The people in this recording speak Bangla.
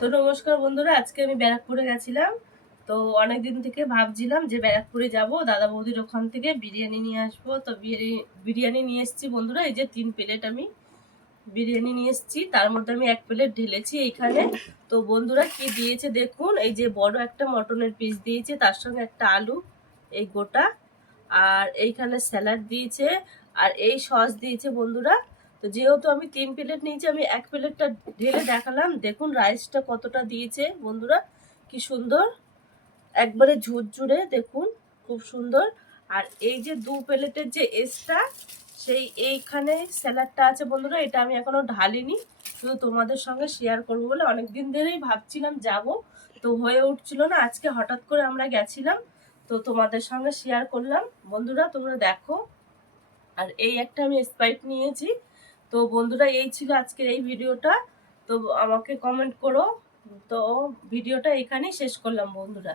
তো নমস্কার বন্ধুরা, আজকে আমি ব্যারাকপুরে গেছিলাম। তো অনেকদিন থেকে ভাবছিলাম যে ব্যারাকপুরে যাব, দাদা বৌদির ওখান থেকে বিরিয়ানি নিয়ে আসবো। তো বিরিয়ানি নিয়ে এসেছি বন্ধুরা। এই যে 3 প্লেট আমি বিরিয়ানি নিয়ে এসেছি, তার মধ্যে আমি 1 প্লেট ঢেলেছি এইখানে। তো বন্ধুরা কি দিয়েছে দেখুন, এই যে বড় একটা মটনের পিস দিয়েছে, তার সঙ্গে একটা আলু এই গোটা, আর এইখানে স্যালাড দিয়েছে, আর এই সস দিয়েছে বন্ধুরা। তো যেহেতু আমি 3 প্লেট নিয়েছি, আমি 1 প্লেটটা ঢেলে দেখালাম। দেখুন রাইসটা কতটা দিয়েছে বন্ধুরা, কি সুন্দর, একবারে ঝুরঝুরে, দেখুন খুব সুন্দর। আর এই যে 2 প্লেটের যে এক্সট্রা, সেই এইখানে স্যালাডটা আছে বন্ধুরা, এটা আমি এখনো ঢালিনি, শুধু তোমাদের সঙ্গে শেয়ার করবো বলে অনেকদিন ধরেই ভাবছিলাম যাব, তো হয়ে উঠছিল না। আজকে হঠাৎ করে আমরা গেছিলাম, তো তোমাদের সঙ্গে শেয়ার করলাম বন্ধুরা, তোমরা দেখো। আর এই একটা আমি স্প্রাইট নিয়েছি। তো বন্ধুরা এই ছিল আজকের এই ভিডিওটা। তো আমাকে কমেন্ট করো। তো ভিডিওটা এখানেই শেষ করলাম বন্ধুরা।